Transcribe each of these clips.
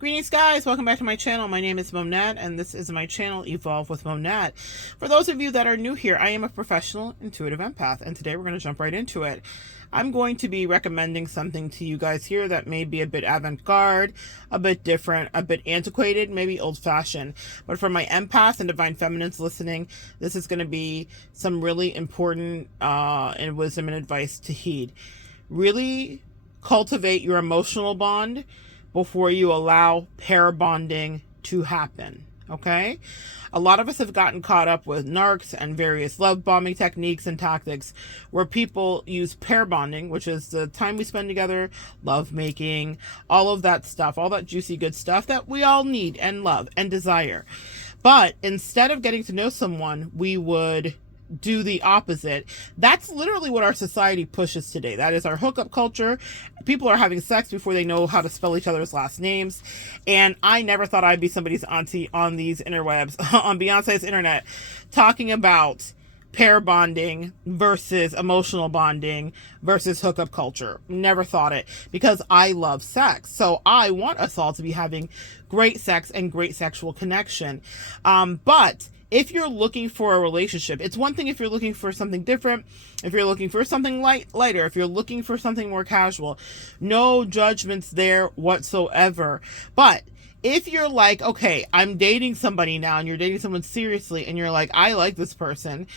Greetings, guys. Welcome back to my channel. My name is Monette, and this is my channel, Evolve with Monette. For those of you that are new here, I am a professional intuitive empath, and today we're going to jump right into it. I'm going to be recommending something to you guys here that may be a bit avant-garde, a bit different, a bit antiquated, maybe old-fashioned. But for my empaths and divine feminines listening, this is going to be some really important and wisdom and advice to heed. Really cultivate your emotional bond before you allow pair bonding to happen. Okay? A lot of us have gotten caught up with narcs and various love bombing techniques and tactics where people use pair bonding, which is the time we spend together, love making, all of that stuff, all that juicy good stuff that we all need and love and desire. But instead of getting to know someone, we would do the opposite. That's literally what our society pushes today. That is our hookup culture. People are having sex before they know how to spell each other's last names. And I never thought I'd be somebody's auntie on these interwebs, on Beyonce's internet, talking about pair bonding versus emotional bonding versus hookup culture. Never thought it, because I love sex. So I want us all to be having great sex and great sexual connection. But if you're looking for a relationship, it's one thing if you're looking for something different, if you're looking for something lighter, if you're looking for something more casual, no judgments there whatsoever. But if you're like, okay, I'm dating somebody now, and you're dating someone seriously, and you're like, I like this person,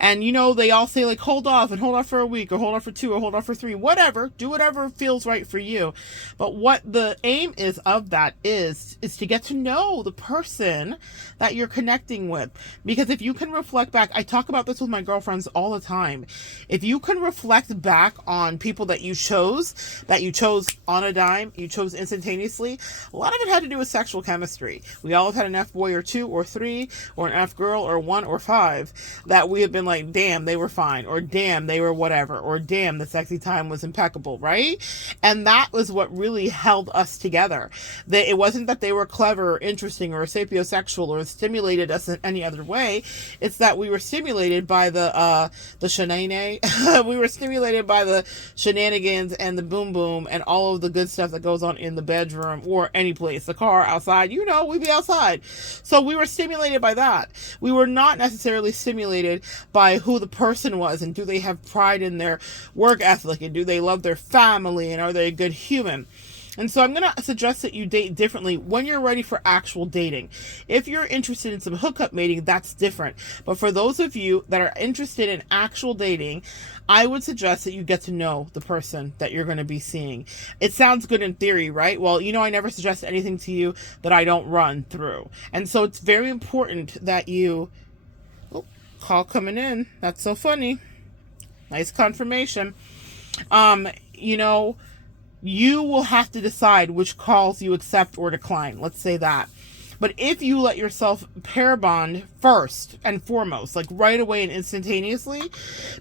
and you know, they all say like, hold off for a week, or hold off for 2, or hold off for 3, whatever, do whatever feels right for you. But what the aim is of that is to get to know the person that you're connecting with. Because if you can reflect back, I talk about this with my girlfriends all the time. If you can reflect back on people that you chose on a dime, you chose instantaneously, a lot of it had to do with sexual chemistry. We all have had an F boy or 2 or 3, or an F girl or 1 or 5 that we have been like, damn, they were fine, or damn, they were whatever, or damn, the sexy time was impeccable, right? And that was what really held us together. It wasn't that they were clever or interesting or sapiosexual or stimulated us in any other way. It's that we were stimulated by the shenanigans. We were stimulated by the shenanigans and the boom boom and all of the good stuff that goes on in the bedroom or any place, the car, outside, you know, we'd be outside. So we were stimulated by that. We were not necessarily stimulated by who the person was, and do they have pride in their work ethic, and do they love their family, and are they a good human. And so I'm going to suggest that you date differently when you're ready for actual dating. If you're interested in some hookup mating, that's different. But for those of you that are interested in actual dating, I would suggest that you get to know the person that you're going to be seeing. It sounds good in theory, right? Well, you know, I never suggest anything to you that I don't run through. And so it's very important that you... Oh, call coming in. That's so funny. Nice confirmation. You know, you will have to decide which calls you accept or decline. Let's say that. But if you let yourself pair bond first and foremost, like right away and instantaneously,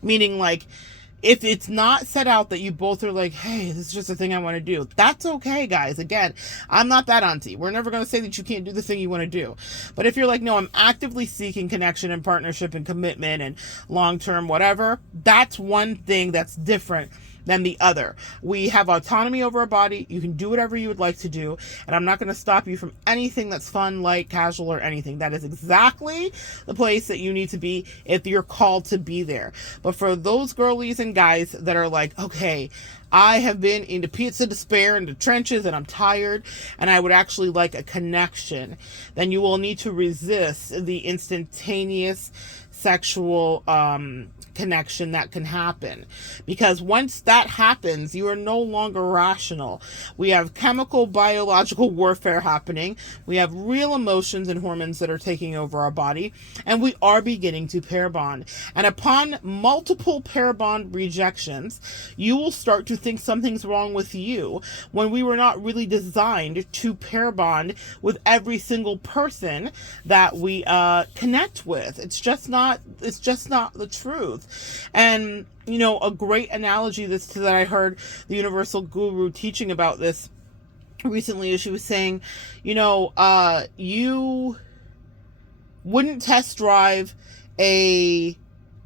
meaning like, if it's not set out that you both are like, hey, this is just a thing I want to do, that's okay, guys. Again, I'm not that auntie. We're never going to say that you can't do the thing you want to do. But if you're like, no, I'm actively seeking connection and partnership and commitment and long-term whatever, that's one thing that's different than the other. We have autonomy over our body. You can do whatever you would like to do, and I'm not going to stop you from anything that's fun, light, casual, or anything. That is exactly the place that you need to be if you're called to be there. But for those girlies and guys that are like, okay, I have been into pizza despair, into trenches, and I'm tired, and I would actually like a connection, then you will need to resist the instantaneous sexual connection that can happen, because once that happens, you are no longer rational. We have chemical biological warfare happening. We have real emotions and hormones that are taking over our body, and we are beginning to pair bond. And upon multiple pair bond rejections, you will start to think something's wrong with you, when we were not really designed to pair bond with every single person that we connect with. It's just not the truth. And you know, a great analogy that I heard the Universal Guru teaching about this recently is, she was saying, you know, you wouldn't test drive a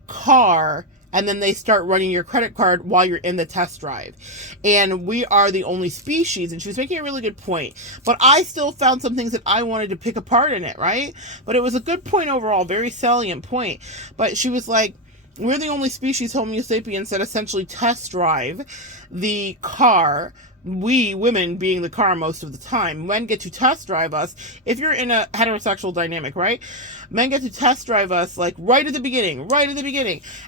car and then they start running your credit card while you're in the test drive. And we are the only species. And she was making a really good point. But I still found some things that I wanted to pick apart in it, right? But it was a good point overall, very salient point. But she was like, we're the only species, Homo sapiens, that essentially test drive the car. We, women, being the car most of the time. Men get to test drive us if you're in a heterosexual dynamic, right? Men get to test drive us like right at the beginning.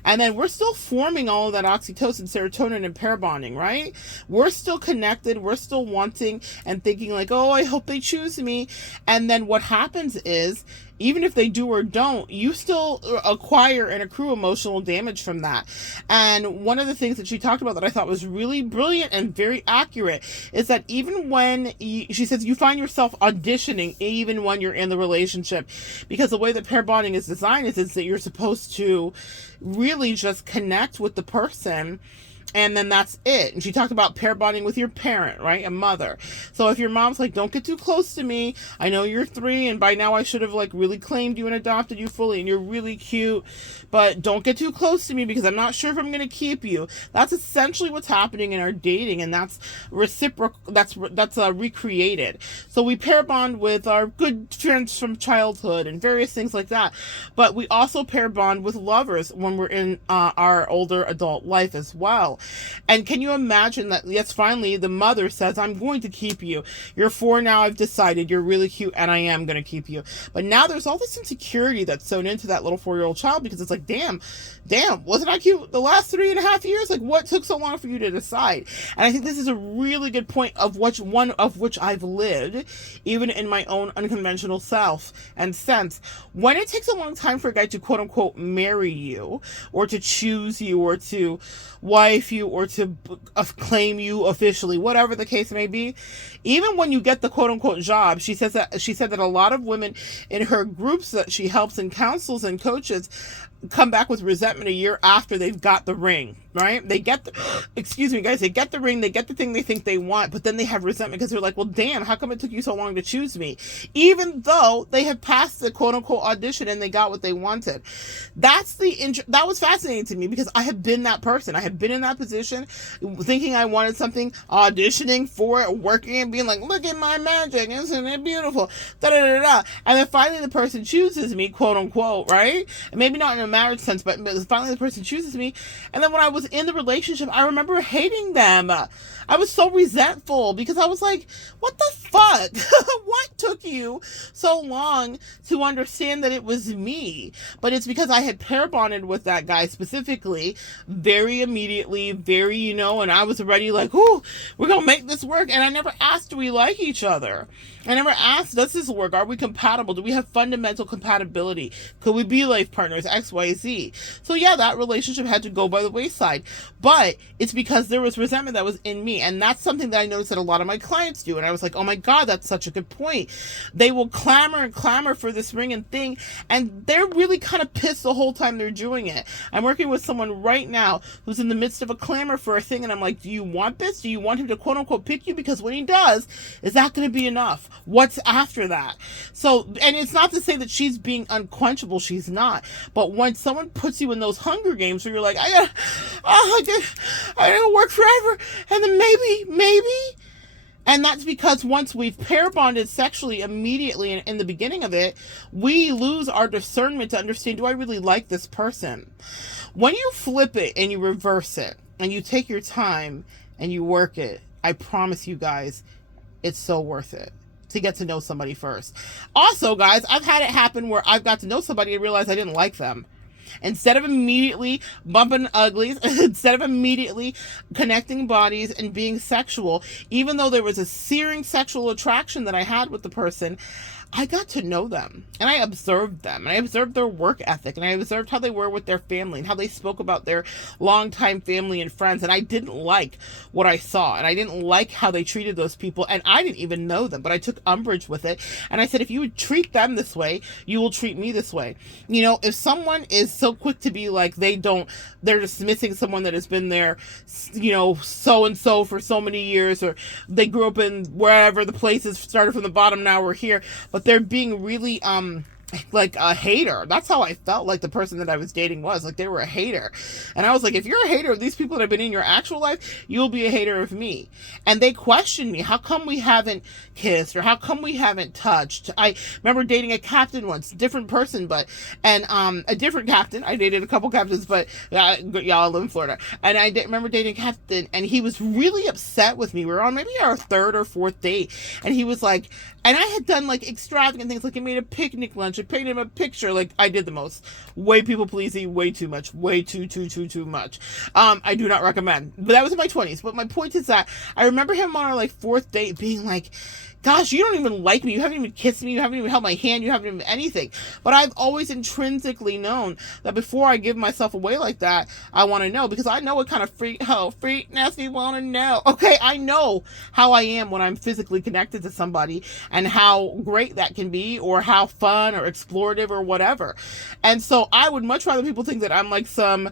And then we're still forming all of that oxytocin, serotonin, and pair bonding, right? We're still connected. We're still wanting and thinking like, oh, I hope they choose me. And then what happens is, even if they do or don't, you still acquire and accrue emotional damage from that. And one of the things that she talked about that I thought was really brilliant and very accurate is that even when she says you find yourself auditioning even when you're in the relationship, because the way that pair bonding is designed is that you're supposed to really just connect with the person, and then that's it. And she talked about pair bonding with your parent, right? A mother. So if your mom's like, don't get too close to me. I know you're 3 and by now I should have like really claimed you and adopted you fully and you're really cute, but don't get too close to me because I'm not sure if I'm going to keep you. That's essentially what's happening in our dating, and that's reciprocal. That's recreated. So we pair bond with our good friends from childhood and various things like that. But we also pair bond with lovers when we're in our older adult life as well. And can you imagine that, yes, finally the mother says, I'm going to keep you. You're 4 now, I've decided you're really cute and I am going to keep you. But now there's all this insecurity that's sewn into that little 4-year-old child, because it's like, damn, wasn't I cute the last 3.5 years? Like, what took so long for you to decide? And I think this is a really good point of one of which I've lived, even in my own unconventional self and sense. When it takes a long time for a guy to quote unquote marry you, or to choose you, or to wife you, or to claim you officially, whatever the case may be, even when you get the quote unquote job, she said that a lot of women in her groups that she helps and counsels and coaches come back with resentment a year after they've got the ring, right? They get excuse me guys, they get the ring, they get the thing they think they want, but then they have resentment because they're like, well, damn, how come it took you so long to choose me? Even though they have passed the quote unquote audition and they got what they wanted. That was fascinating to me, because I have been that person. I have been in that position, thinking I wanted something, auditioning for it, working and being like, look at my magic, isn't it beautiful? Da da da da. And then finally the person chooses me, quote unquote, right? And maybe not in a marriage sense, but finally the person chooses me. And then when I was in the relationship, I remember hating them. I was so resentful because I was like, what the fuck? What took you so long to understand that it was me? But it's because I had pair bonded with that guy specifically very immediately, and I was already like, ooh, we're going to make this work. And I never asked, do we like each other? I never asked, does this work? Are we compatible? Do we have fundamental compatibility? Could we be life partners? X, Y, Z. So yeah, that relationship had to go by the wayside. But it's because there was resentment that was in me. And that's something that I noticed that a lot of my clients do. And I was like, oh my God, that's such a good point. They will clamor and clamor for this ring and thing, and they're really kind of pissed the whole time they're doing it. I'm working with someone right now who's in the midst of a clamor for a thing, and I'm like, do you want this? Do you want him to quote unquote pick you? Because when he does, is that going to be enough? What's after that? So, and it's not to say that she's being unquenchable. She's not. But when someone puts you in those Hunger Games where you're like, I gotta work forever, and then maybe. And that's because once we've pair bonded sexually immediately in the beginning of it, we lose our discernment to understand, do I really like this person? When you flip it and you reverse it and you take your time and you work it, I promise you guys, it's so worth it to get to know somebody first. Also, guys, I've had it happen where I've got to know somebody and realized I didn't like them. Instead of immediately bumping uglies, instead of immediately connecting bodies and being sexual, even though there was a searing sexual attraction that I had with the person, I got to know them and I observed them and I observed their work ethic and I observed how they were with their family and how they spoke about their longtime family and friends. And I didn't like what I saw and I didn't like how they treated those people. And I didn't even know them, but I took umbrage with it. And I said, if you would treat them this way, you will treat me this way. You know, if someone is so quick to be like, they're dismissing someone that has been there, so-and-so for so many years, or they grew up in wherever the place is, started from the bottom, now we're here. But they're being really like a hater. That's how I felt like the person that I was dating was. Like they were a hater. And I was like, if you're a hater of these people that have been in your actual life, you'll be a hater of me. And they questioned me. How come we haven't kissed? Or how come we haven't touched? I remember dating a captain once, different person, but, and a different captain. I dated a couple captains, but y'all live in Florida. And I remember dating a captain, and he was really upset with me. We were on maybe our third or fourth date. And he was like, and I had done like extravagant things, like I made a picnic lunch, I painted him a picture, like I did the most. Way people pleasing, way too much, way too much. I do not recommend. But that was in my 20s. But my point is that I remember him on our like fourth date being like, gosh, you don't even like me. You haven't even kissed me. You haven't even held my hand. You haven't even anything. But I've always intrinsically known that before I give myself away like that, I want to know, because I know what kind of freak, nasty want to know. Okay, I know how I am when I'm physically connected to somebody and how great that can be, or how fun or explorative or whatever. And so I would much rather people think that I'm like some,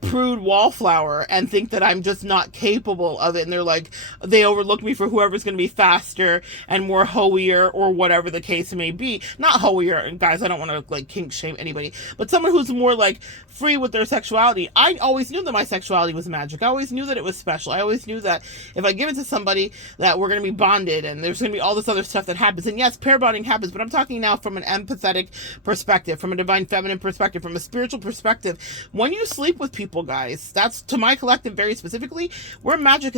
prude wallflower and think that I'm just not capable of it. And they're like, they overlook me for whoever's going to be faster and more hoier, or whatever the case may be. Not hoier, guys, I don't want to like kink shame anybody, but someone who's more like free with their sexuality. I always knew that my sexuality was magic. I always knew that it was special. I always knew that if I give it to somebody, that we're going to be bonded, and there's going to be all this other stuff that happens. And yes, pair bonding happens, but I'm talking now from an empathetic perspective, from a divine feminine perspective, from a spiritual perspective. When you sleep with people, guys, that's to my collective very specifically, we're magic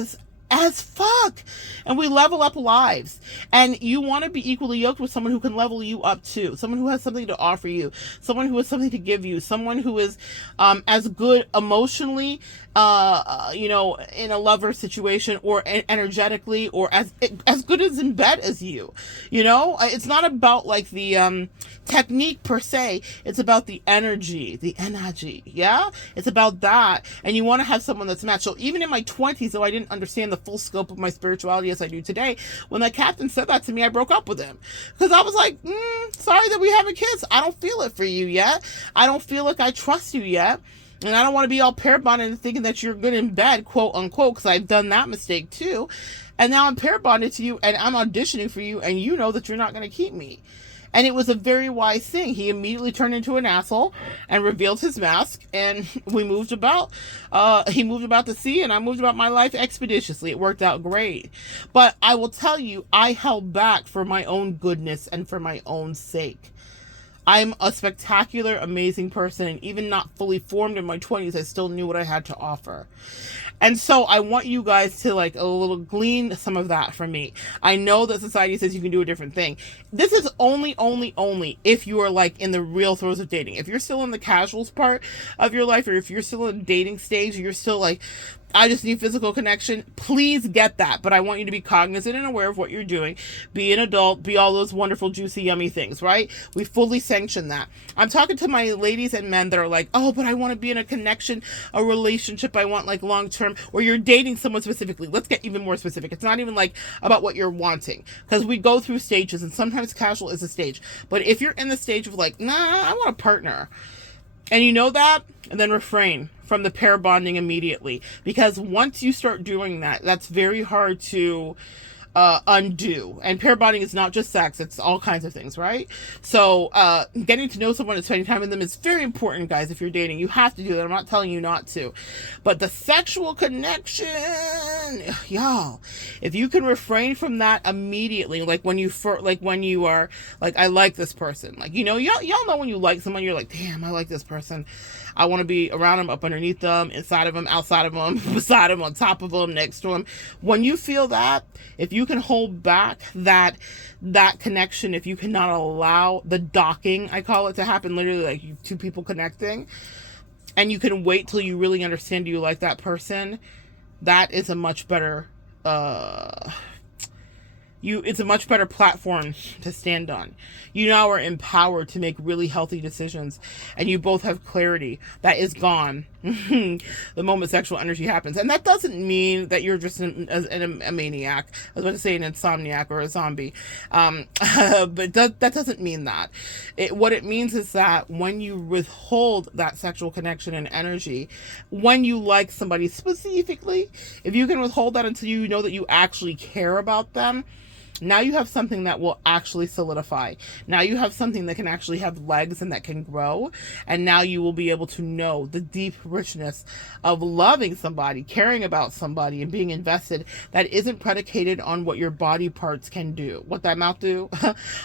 as fuck, and we level up lives. And you want to be equally yoked with someone who can level you up too, someone who has something to offer you, someone who has something to give you, someone who is as good emotionally, in a lover situation, or energetically, or as good as in bed as you. It's not about like the technique per se. It's about the energy. Yeah, it's about that. And you want to have someone that's matched. So even in my 20s, though I didn't understand the full scope of my spirituality as I do today, when that captain said that to me, I broke up with him, because I was like, sorry that we haven't kissed. I don't feel it for you yet. I don't feel like I trust you yet. And I don't want to be all pair bonded and thinking that you're good in bed, quote unquote, because I've done that mistake too. And now I'm pair bonded to you, and I'm auditioning for you, and you know that you're not going to keep me. And it was a very wise thing. He immediately turned into an asshole and revealed his mask, and we moved about. He moved about the sea, and I moved about my life expeditiously. It worked out great. But I will tell you, I held back for my own goodness and for my own sake. I'm a spectacular, amazing person, and even not fully formed in my 20s, I still knew what I had to offer. And so I want you guys to like a little glean some of that from me. I know that society says you can do a different thing. This is only if you are like in the real throes of dating. If you're still in the casuals part of your life, or if you're still in the dating stage, you're still like, I just need physical connection, please get that. But I want you to be cognizant and aware of what you're doing. Be an adult, be all those wonderful, juicy, yummy things, right? We fully sanction that. I'm talking to my ladies and men that are like, oh, but I want to be in a connection, a relationship, I want like long-term, or you're dating someone specifically. Let's get even more specific. It's not even like about what you're wanting, because we go through stages, and sometimes casual is a stage. But if you're in the stage of like, nah, I want a partner, and you know that, and then refrain from the pair bonding immediately, because once you start doing that, that's very hard to undo. And pair bonding is not just sex, it's all kinds of things, right? So getting to know someone and spending time with them is very important, guys. If you're dating, you have to do that. I'm not telling you not to. But the sexual connection, y'all, if you can refrain from that immediately, like when you are like, I like this person, like, y'all know when you like someone, you're like, damn, I like this person, I want to be around them, up underneath them, inside of them, outside of them, beside them, on top of them, next to them. When you feel that, if you can hold back that connection, if you cannot allow the docking, I call it, to happen, literally like you two people connecting, and you can wait till you really understand you like that person, that is a much better it's a much better platform to stand on. You now are empowered to make really healthy decisions, and you both have clarity that is gone the moment sexual energy happens. And that doesn't mean that you're just a maniac. I was about to say an insomniac or a zombie, but that doesn't mean that. What it means is that when you withhold that sexual connection and energy, when you like somebody specifically, if you can withhold that until you know that you actually care about them, Now you have something that will actually solidify. Now you have something that can actually have legs and that can grow. And now you will be able to know the deep richness of loving somebody, caring about somebody, and being invested that isn't predicated on what your body parts can do. What that mouth do?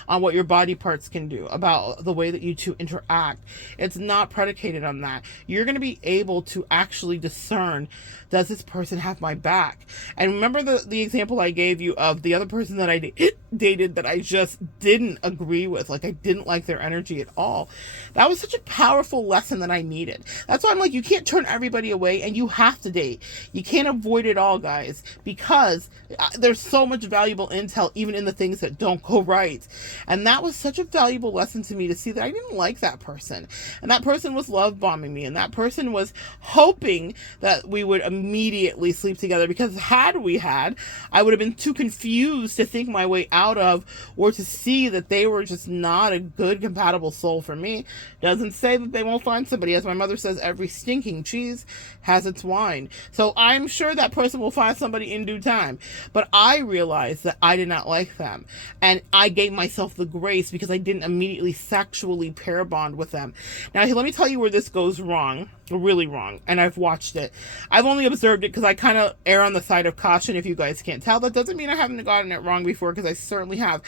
On what your body parts can do, about the way that you two interact. It's not predicated on that. You're going to be able to actually discern, does this person have my back? And remember the example I gave you of the other person that I dated that I just didn't agree with. Like, I didn't like their energy at all. That was such a powerful lesson that I needed. That's why I'm like, you can't turn everybody away, and you have to date. You can't avoid it all, guys, because there's so much valuable intel even in the things that don't go right. And that was such a valuable lesson to me, to see that I didn't like that person, and that person was love bombing me, and that person was hoping that we would immediately sleep together, because had we had, I would have been too confused to think my way out of, or to see that they were just not a good compatible soul for me. Doesn't say that they won't find somebody. As my mother says, every stinking cheese has its wine. So I'm sure that person will find somebody in due time. But I realized that I did not like them, and I gave myself the grace because I didn't immediately sexually pair bond with them. Now, let me tell you where this goes wrong, really wrong, and I've watched it. I've only observed it because I kind of err on the side of caution, if you guys can't tell. That doesn't mean I haven't gotten it wrong before, because I certainly have.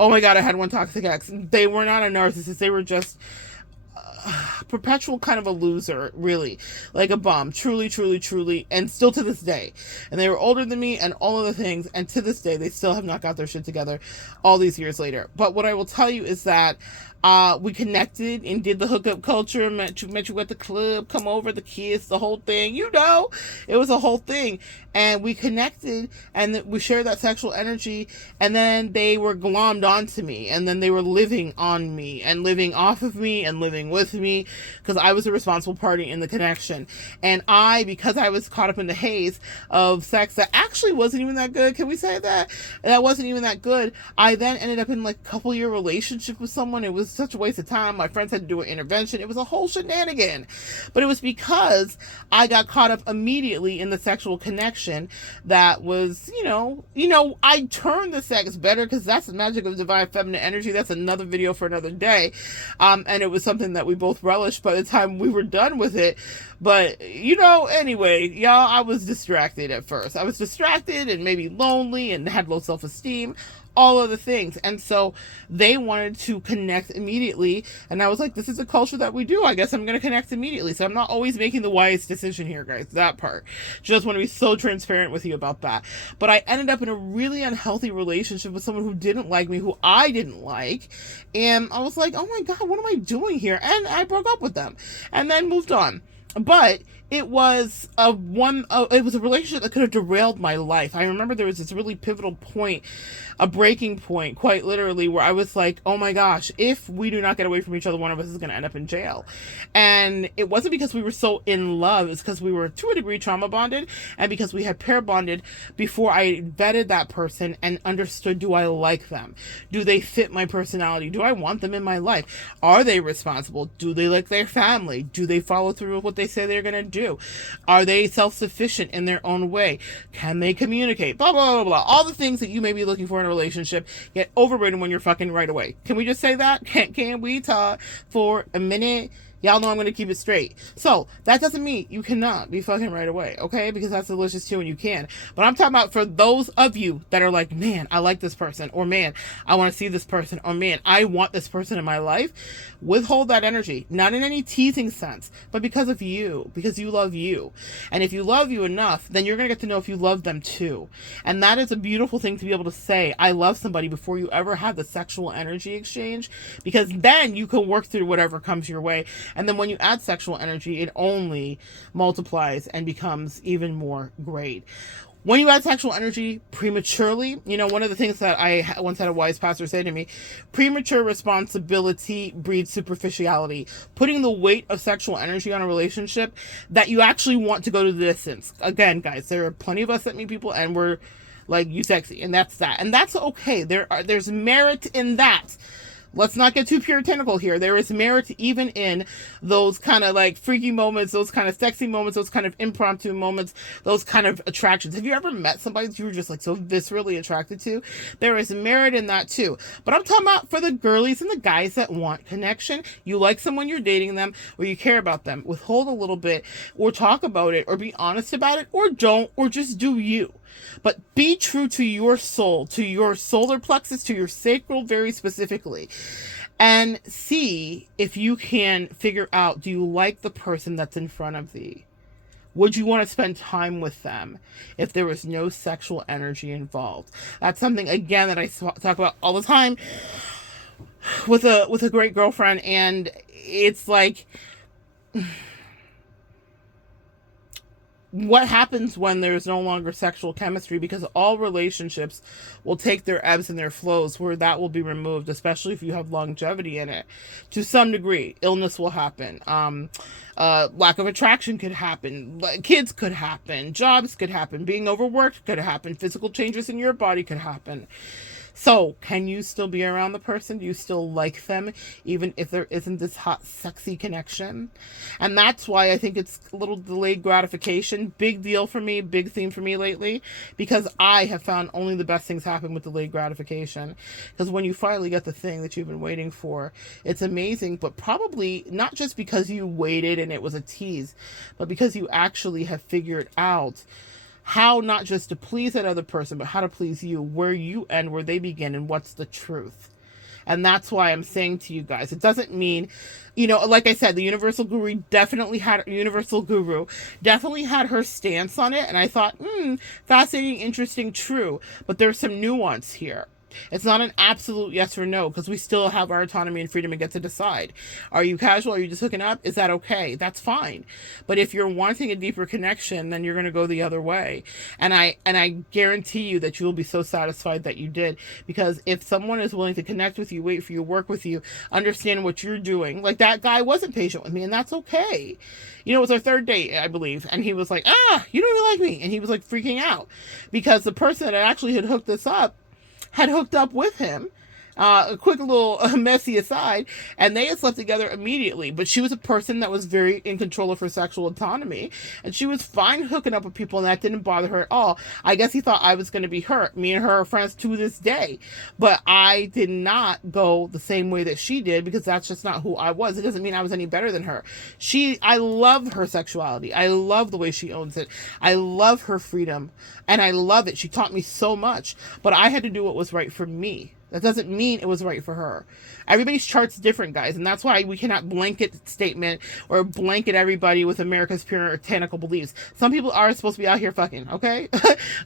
Oh my God, I had one toxic ex. They were not a narcissist. They were just perpetual kind of a loser, really, like a bum, truly, truly, truly, and still to this day. And they were older than me and all of the things, and to this day they still have not got their shit together all these years later. But what I will tell you is that we connected and did the hookup culture, met you at the club, come over, the kiss, the whole thing, it was a whole thing. And we connected, and we shared that sexual energy, and then they were glommed onto me, and then they were living on me and living off of me and living with me, because I was a responsible party in the connection. And because I was caught up in the haze of sex that actually wasn't even that good, can we say that? That wasn't even that good. I then ended up in like a couple year relationship with someone. It was such a waste of time. My friends had to do an intervention. It was a whole shenanigan. But it was because I got caught up immediately in the sexual connection that was, I turned the sex better, because that's the magic of divine feminine energy. That's another video for another day. And it was something that we both relished by the time we were done with it. But, anyway, y'all, I was distracted at first. I was distracted and maybe lonely and had low self-esteem, all of the things. And so they wanted to connect immediately, and I was like, this is a culture that we do. I guess I'm going to connect immediately. So I'm not always making the wise decision here, guys. That part. Just want to be so transparent with you about that. But I ended up in a really unhealthy relationship with someone who didn't like me, who I didn't like. And I was like, oh my God, what am I doing here? And I broke up with them and then moved on. But it was a relationship that could have derailed my life. I remember there was this really pivotal point, a breaking point, quite literally, where I was like, oh my gosh, if we do not get away from each other, one of us is going to end up in jail. And it wasn't because we were so in love. It's because we were to a degree trauma bonded, and because we had pair bonded before I vetted that person and understood, do I like them? Do they fit my personality? Do I want them in my life? Are they responsible? Do they like their family? Do they follow through with what they say they're going to do? Are they self-sufficient in their own way? Can they communicate? Blah, blah, blah, blah. All the things that you may be looking for in a relationship get overridden when you're fucking right away. Can we just say that? Can we talk for a minute? Y'all know I'm going to keep it straight. So that doesn't mean you cannot be fucking right away, okay? Because that's delicious too, and you can. But I'm talking about for those of you that are like, man, I like this person, or man, I want to see this person, or man, I want this person in my life. Withhold that energy, not in any teasing sense, but because of you, because you love you. And if you love you enough, then you're going to get to know if you love them too. And that is a beautiful thing to be able to say, I love somebody, before you ever have the sexual energy exchange, because then you can work through whatever comes your way. And then when you add sexual energy, it only multiplies and becomes even more great. When you add sexual energy prematurely, one of the things that I once had a wise pastor say to me, premature responsibility breeds superficiality. Putting the weight of sexual energy on a relationship that you actually want to go to the distance. Again, guys, there are plenty of us that meet people and we're like, you sexy, and that's that. And that's okay. There's merit in that. Let's not get too puritanical here. There is merit even in those kind of like freaky moments, those kind of sexy moments, those kind of impromptu moments, those kind of attractions. Have you ever met somebody that you were just like so viscerally attracted to? There is merit in that too. But I'm talking about for the girlies and the guys that want connection. You like someone, you're dating them, or you care about them. Withhold a little bit, or talk about it, or be honest about it, or don't, or just do you. But be true to your soul, to your solar plexus, to your sacral very specifically, and see if you can figure out, do you like the person that's in front of thee? Would you want to spend time with them if there was no sexual energy involved? That's something, again, that I talk about all the time with a great girlfriend, and it's like, what happens when there's no longer sexual chemistry? Because all relationships will take their ebbs and their flows, where that will be removed, especially if you have longevity in it. To some degree, illness will happen. Lack of attraction could happen. Kids could happen. Jobs could happen. Being overworked could happen. Physical changes in your body could happen. So, can you still be around the person? Do you still like them, even if there isn't this hot, sexy connection? And that's why I think it's a little delayed gratification. Big deal for me, big theme for me lately, because I have found only the best things happen with delayed gratification. Because when you finally get the thing that you've been waiting for, it's amazing, but probably not just because you waited and it was a tease, but because you actually have figured out how not just to please that other person, but how to please you, where you end, where they begin, and what's the truth. And that's why I'm saying to you guys, it doesn't mean, like I said, the Universal Guru definitely had her stance on it. And I thought, fascinating, interesting, true. But there's some nuance here. It's not an absolute yes or no, because we still have our autonomy and freedom and get to decide. Are you casual? Are you just hooking up? Is that okay? That's fine. But if you're wanting a deeper connection, then you're going to go the other way. And I guarantee you that you will be so satisfied that you did, because if someone is willing to connect with you, wait for you, work with you, understand what you're doing, like that guy wasn't patient with me, and that's okay. It was our third date, I believe, and he was like, you don't even like me, and he was like freaking out because the person that actually had hooked us up had hooked up with him. A quick little messy aside, and they had slept together immediately. But she was a person that was very in control of her sexual autonomy, and she was fine hooking up with people, and that didn't bother her at all. I guess he thought I was going to be her. Me and her are friends to this day, but I did not go the same way that she did, because that's just not who I was. It doesn't mean I was any better than her. I love her sexuality. I love the way she owns it. I love her freedom, and I love it. She taught me so much, but I had to do what was right for me. That doesn't mean it was right for her. Everybody's chart's different, guys, and that's why we cannot blanket statement or blanket everybody with America's puritanical beliefs. Some people are supposed to be out here fucking, okay?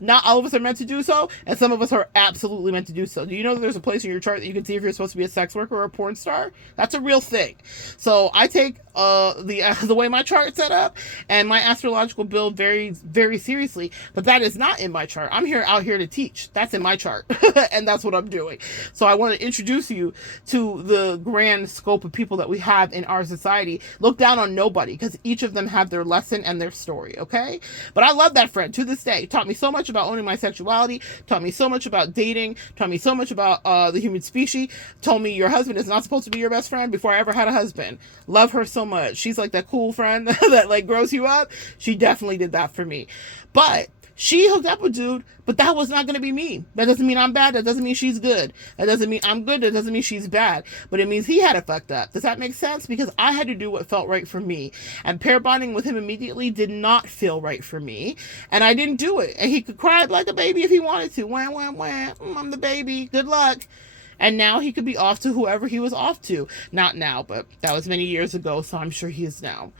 Not all of us are meant to do so, and some of us are absolutely meant to do so. Do you know that there's a place in your chart that you can see if you're supposed to be a sex worker or a porn star? That's a real thing. So I take the way my chart's set up and my astrological build very, very seriously, but that is not in my chart. I'm out here to teach. That's in my chart, and that's what I'm doing. So I want to introduce you to the grand scope of people that we have in our society. Look down on nobody, because each of them have their lesson and their story, okay? But I love that friend to this day. Taught me so much about owning my sexuality, taught me so much about dating, taught me so much about the human species, told me your husband is not supposed to be your best friend before I ever had a husband. Love her so much. She's like that cool friend that like grows you up. She definitely did that for me. But she hooked up with dude, but that was not going to be me. That doesn't mean I'm bad. That doesn't mean she's good. That doesn't mean I'm good. That doesn't mean she's bad. But it means he had it fucked up. Does that make sense? Because I had to do what felt right for me. And pair bonding with him immediately did not feel right for me. And I didn't do it. And he could cry like a baby if he wanted to. Wham, wham, wham. I'm the baby. Good luck. And now he could be off to whoever he was off to. Not now, but that was many years ago, so I'm sure he is now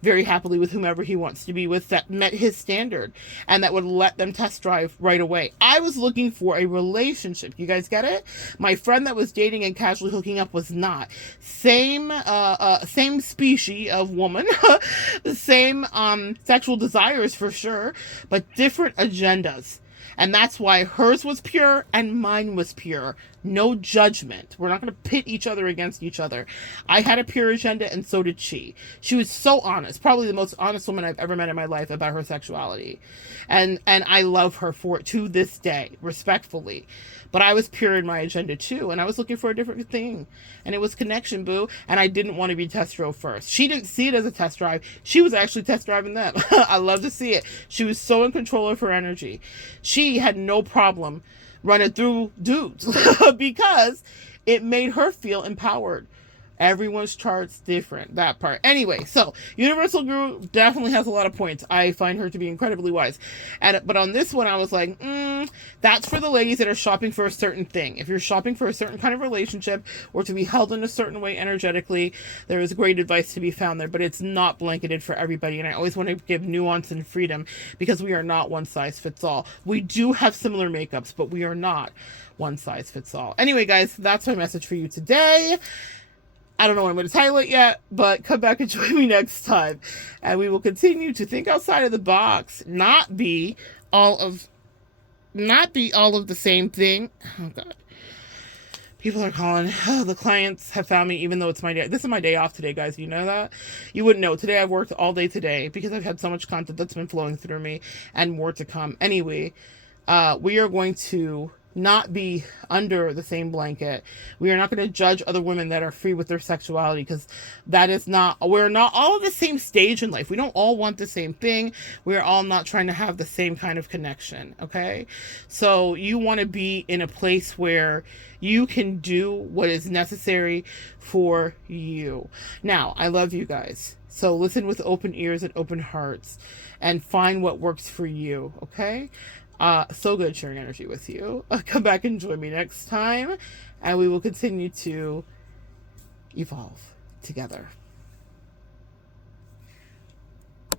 very happily with whomever he wants to be with that met his standard and that would let them test drive right away. I was looking for a relationship. You guys get it? My friend that was dating and casually hooking up was not. Same species of woman, the same sexual desires for sure, but different agendas. And that's why hers was pure and mine was pure. No judgment. We're not going to pit each other against each other. I had a pure agenda and so did she. She was so honest, probably the most honest woman I've ever met in my life about her sexuality. And I love her for it to this day, respectfully. But I was pure in my agenda too, and I was looking for a different thing. And it was connection, boo. And I didn't want to be test drove first. She didn't see it as a test drive. She was actually test driving them. I love to see it. She was so in control of her energy. She had no problem running through dudes because it made her feel empowered. Everyone's chart's different, that part. Anyway, so Universal Guru definitely has a lot of points. I find her to be incredibly wise. But on this one, I was like, that's for the ladies that are shopping for a certain thing. If you're shopping for a certain kind of relationship or to be held in a certain way energetically, there is great advice to be found there, but it's not blanketed for everybody. And I always want to give nuance and freedom because we are not one size fits all. We do have similar makeups, but we are not one size fits all. Anyway, guys, that's my message for you today. I don't know what I'm going to title it yet, but come back and join me next time. And we will continue to think outside of the box, not be all of the same thing. Oh, God. People are calling. Oh, the clients have found me, even though it's my day. This is my day off today, guys. You know that? You wouldn't know. Today I've worked all day today because I've had so much content that's been flowing through me and more to come. Anyway, we are going to not be under the same blanket. We are not going to judge other women that are free with their sexuality because we're not all at the same stage in life. We don't all want the same thing. We're all not trying to have the same kind of connection. Okay. So you want to be in a place where you can do what is necessary for you. Now, I love you guys. So listen with open ears and open hearts and find what works for you. Okay. So good sharing energy with you. Come back and join me next time, and we will continue to evolve together.